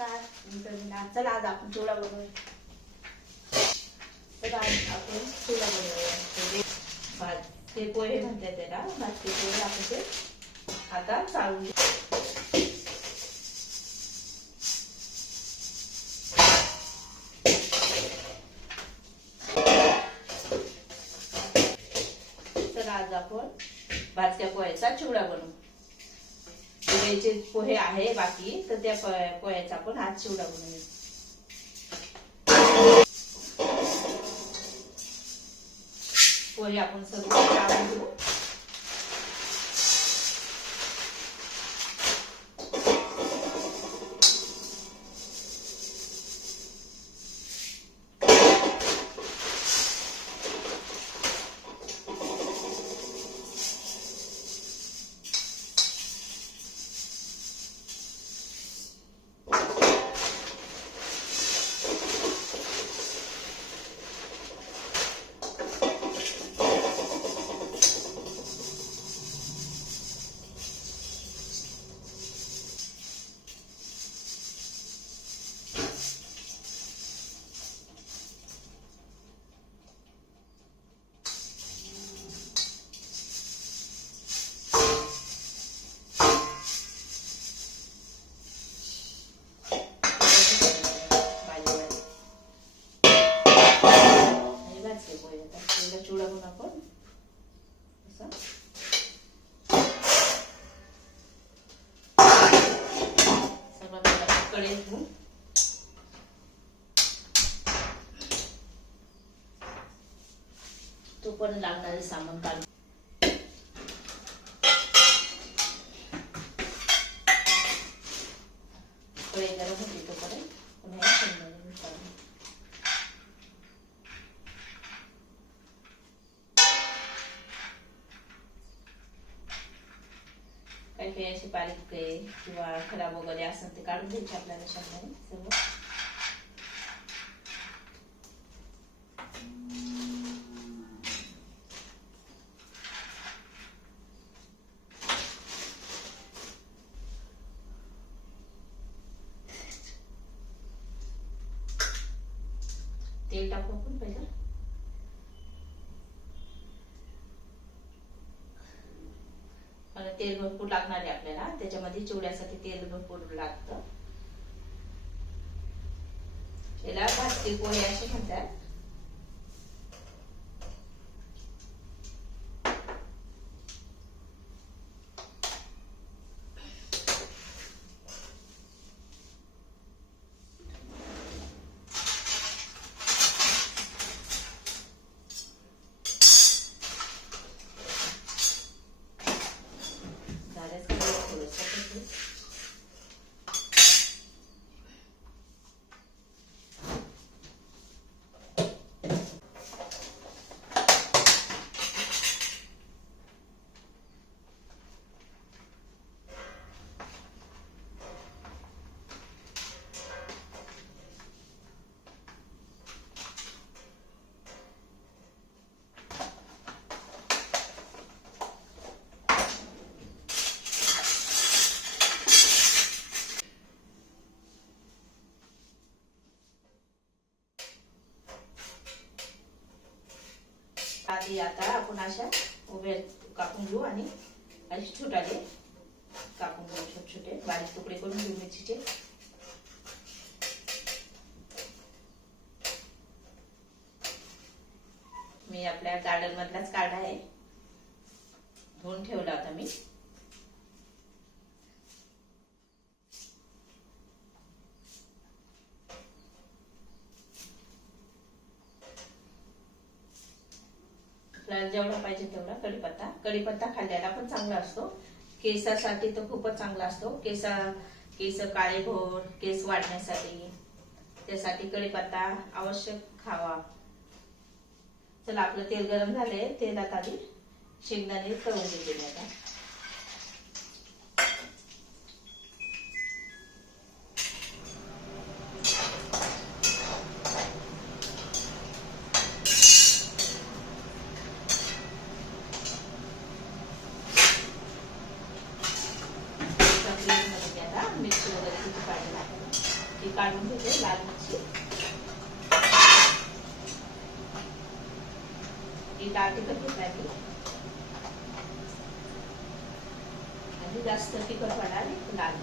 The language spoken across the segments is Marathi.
नमस्कार. चला आज आपण चिवडा बनवूया. तर आज आपण चिवडा बनवूया. भाजके पोहे म्हणतात त्याला. भाजके पोहे आपण ते आता चाळून घेऊ. तर आज आपण भाजक्या पोह्याचा चिवडा बनवू. पोह्याचे पोहे आहे बाकी, तर त्या पोह्याचा आपण आज चिवडा बनवूया. पोहे आपण सर्व चाळून घेऊ. चिवडा बनवू आपण असं. सगळं कढई घेऊन तो पण लागणारे सामान काढून कढई गरम होती तोपर्यंत पुन्हा काही काही असे बारीक किंवा खराब वगैरे असेल ते काढून घ्यायचे आपल्याला शांताने सर्व. तेल टाकू आपण पहिलं. तेल भरपूर लागणार आहे आपल्याला, त्याच्यामध्ये चिवड्यासाठी तेल भरपूर लागतं. याला भाजके पोहे असे म्हणतात. आधी आता आपण अशा उभ्या कापून घेऊ आणि असे छोटाले कापून घेऊ. छोटे छोटे बारीक तुकडे करून घेऊ मिरचीचे. मी आपल्या गार्डन मधलाच काढा आहे, धुवून ठेवला होता मी. जेवढा पाहिजे तेवढा कढीपत्ता खाल्ल्याला पण चांगला असतो. केसासाठी तर खूपच चांगला असतो. केस काळेभोर केस वाढण्यासाठी त्यासाठी कढीपत्ता आवश्यक खावा. चला आपलं तेल गरम झाले. तेलात आधी शेंगदाणे तळून घेते मी आता. मिरची वगैरे किती पाहिजे लागेल. ती काढून घेते लाल मिरची. ही डाळ तिखट घेतली मी आणि जास्त तिखट वाढा लाल.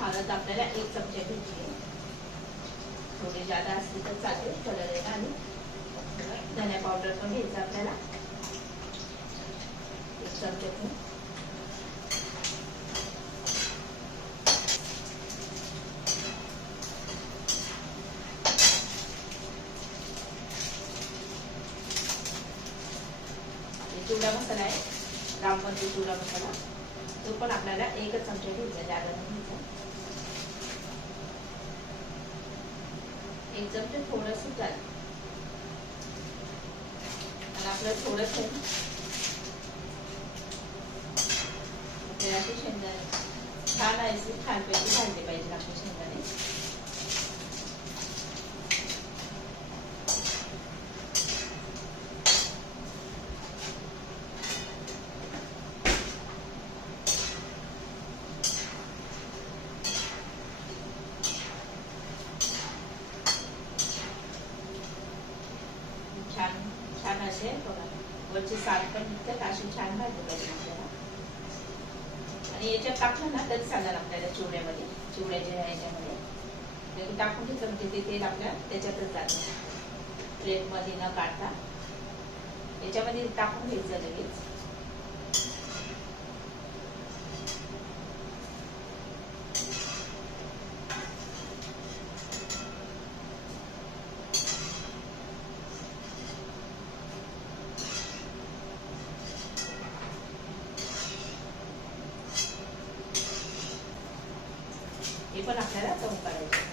हळद आपल्याला 1 चमचा घ्यायची आहे. थोडी जादा असली तर चालेल कलर येणार. आणि धने पावडर पण घ्यायचं आपल्याला 1 चमचा. चिवडा मसाला आहे, रामबंधू चिवडा मसाला, तो पण आपल्याला 1 चमचा घ्यायचा, जादा नाही घ्यायचा. 1 चमचा थोडंसं चालेल. आणि आपलं थोडंसं असे शेंगदाणे छान आहे, छानपैकी भाजले पाहिजे आपले शेंगदाणे. छान छान असे बघा वरची साल पण निघतात, अशी छान भाजली पाहिजे आपल्याला. आणि याच्यात टाकलं ना तरी चालेल आपल्याला चिवड्यामध्ये, चिवड्याच्या ह्याच्यामध्ये टाकून घेतलं म्हणजे ते तेल आपल्या त्याच्यातच जातं, प्लेटमध्ये न काढता याच्यामध्ये टाकून घ्यायचं लगेच. हे पण आपल्याला तळून काढायचं.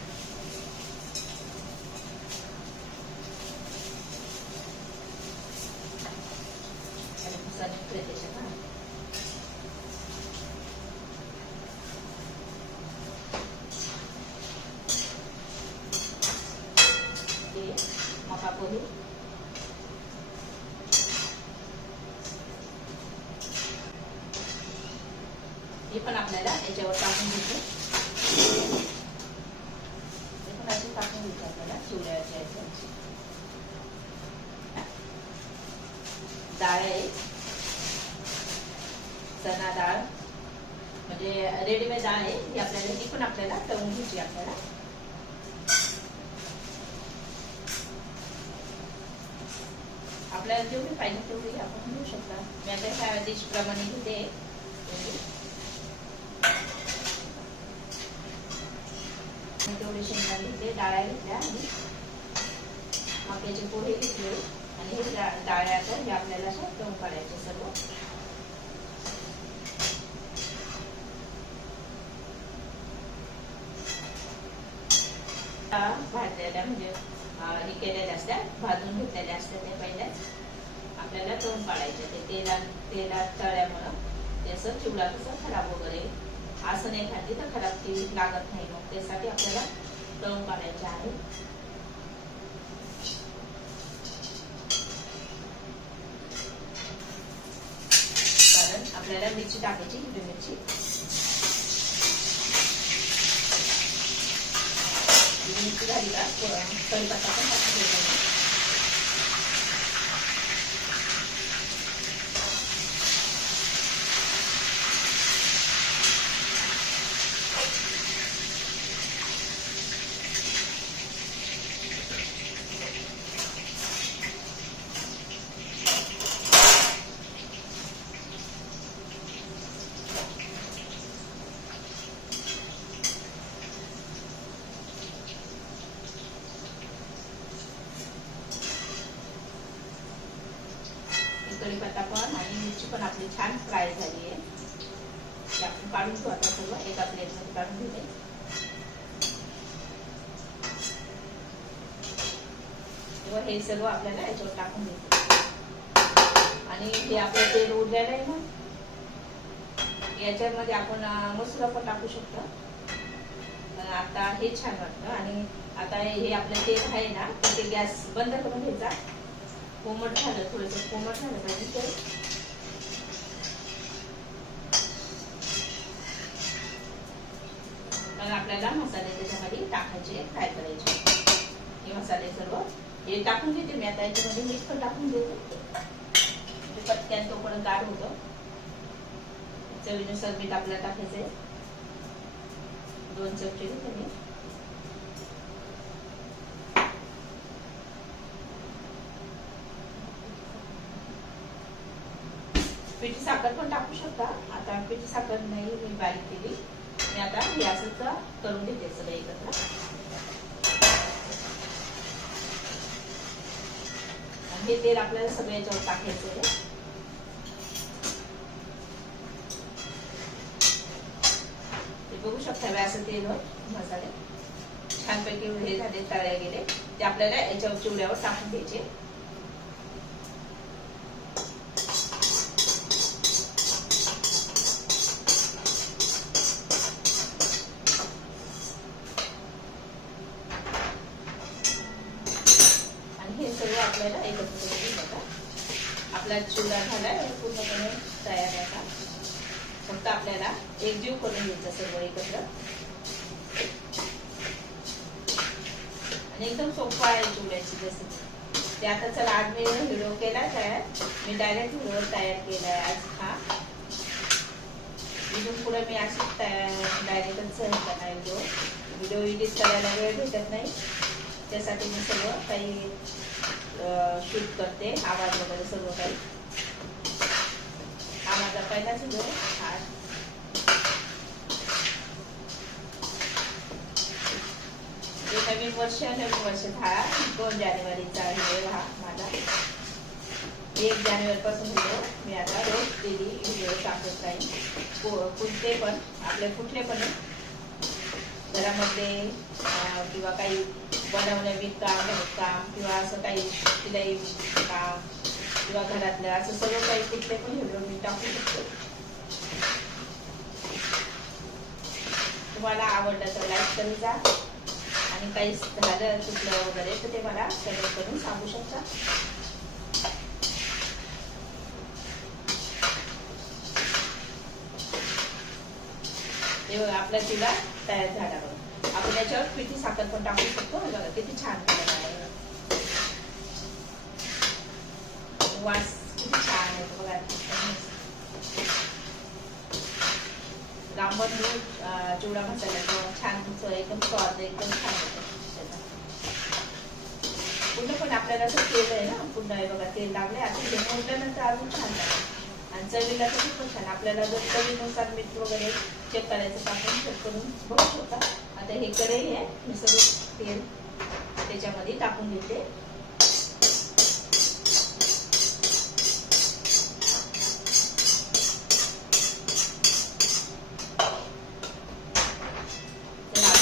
मका पोहे हे पण आपल्याला याच्यावर टाकून घ्यायचं. हे पण असे टाकून घ्यायचं आपल्याला चिवड्याच्या याच्यात. डाळ आहे, चणा डाळ म्हणजे रेडीमेड डाळ आहे ही आपल्याला, ही पण आपल्याला तळून घ्यायची. आपल्याला आपल्याला जेवढी पाहिजे तेवढी आपण घेऊ शकता. मी आता ह्या डिश प्रमाणे घेते. तेवढे शेंगदाणे घेतले, डाळ्या घेतल्या आणि मक्याचे पोहे घेतले आणि हे डाळ्याचं हे आपल्याला असं तळून काढायचे सर्व. भाजलेल्या म्हणजे हे केलेल्या असतात, भाजून घेतलेल्या असतात, ते पहिल्याच आपल्याला तळून काढायचे. ते तेलात तळल्यामुळं ते असं चिवडा कसं खराब वगैरे असं नाही खाल्ली तर खराब ती लागत नाही, मग त्यासाठी आपल्याला तळून काढायचे आहे. कारण आपल्याला मिरची टाकायची, हिरवी मिरची. मिरची झाली का कढीपत्ता पण टाकून घ्यायचा. कढीपत्ता पण आणि मिरची पण आपली छान फ्राय झाली आहे. आपण काढून घेऊ आता सर्व एका प्लेटमध्ये काढून घेते. तेव्हा हे सर्व आपल्याला याच्यावर टाकून द्यायचं. आणि हे आपलं तेल उरलेलं आहे ना, याच्यामध्ये आपण मसाला पण टाकू शकतो. आता हे छान वाटतं. आणि आता हे आपलं तेल आहे ना, तर ते गॅस बंद करून घ्यायचा कोमट झालं, थोडंसं कोमट झालं पाहिजे ते. मग आपल्याला मसाले त्याच्यामध्ये टाकायचे, फ्राय करायचे. हे मसाले सर्व हे टाकून घेते मी आता. याच्यामध्ये मीठ पण टाकून देते, म्हणजे पटक्यान तो पण गाढ होतो. चवीनुसार मीठ आपल्याला टाकायचंय. 2 चमचे घेते मी. पिठी साखर पण टाकू शकता. आता पिठी साखर नाही मी बारीक केली. मी आता हे असंच करून घेते सगळं एकत्र. हे तेल आपल्याला सगळं याच्यावर टाकायचं आहे. ते बघू शकता असं तेलवर मसाले छानपैकी हे झाले, तळले गेले. ते आपल्याला याच्यावर चिवड्यावर टाकून द्यायचे. हे सर्व आपल्याला एकत्र करून बघा. आपला चिवडा झालाय पूर्णपणे तयार आहे. फक्त आपल्याला एकजीव करून घ्यायचा सर्व एकत्र. आणि एकदम सोपं आहे चिवड्याची रेसिपी. ते आता चला आज मी व्हिडिओ केला तयार. मी डायरेक्ट व्हिडिओ तयार केलाय आज हा. इथून पुढे मी अशीच डायरेक्टच करणार व्हिडिओ एडिट करायला वेळ भेटत नाही. त्यासाठी मी सर्व काही शूट करते, आवाज वगैरे सर्व काही. हा माझा पहिलाच व्हिडिओ. नवीन वर्ष हा 2 जानेवारीचा व्हिडिओ हा माझा. 1 जानेवारी पासून व्हिडिओ मी आता रोज डेली व्हिडिओ टाकत राहील. कुठले पण आपले कुठले पण घरामध्ये किंवा काही बनवण्याविक काम किंवा असं काही शिलाई काम किंवा घरातलं असं सर्व काही कुठले पण व्हिडिओ मी टाकू शकतो. तुम्हाला आवडलं तर लाईक करून जा. आणि काही झालं चुकलं वगैरे तर ते मला कमेंट करून सांगू शकता. हे बघा आपला चिवडा तयार झाला. बघा आपण याच्यावर पिठी साखर पण टाकू शकतो. बघा किती छान झाला. वास किती छान आहे बघा. लांबट चिवडा मसाल्याचा छान एकदम स्वाद एकदम छान होतो. पुन्हा पण आपल्याला असं तेल आहे ना, पुन्हा बघा तेल लागले. आता हे मोडल्यानंतर अजून छान लागतं. आणि चवीला तर खूपच छान. आपल्याला जर चवीनुसार मीठ वगैरे चेक करायचं तर आपण चेक करून बघू शकता. आता हे कढई आहे, मी सगळं तेल त्याच्यामध्ये टाकून घेते.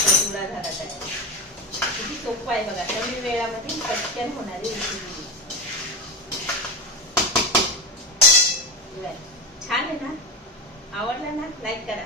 चिवडा झाला तयार. किती सोपं आहे बघा. कमी वेळामध्ये पटकन होणारी रेसिपी. छान आहे ना? आवडला ना? लाईक करा.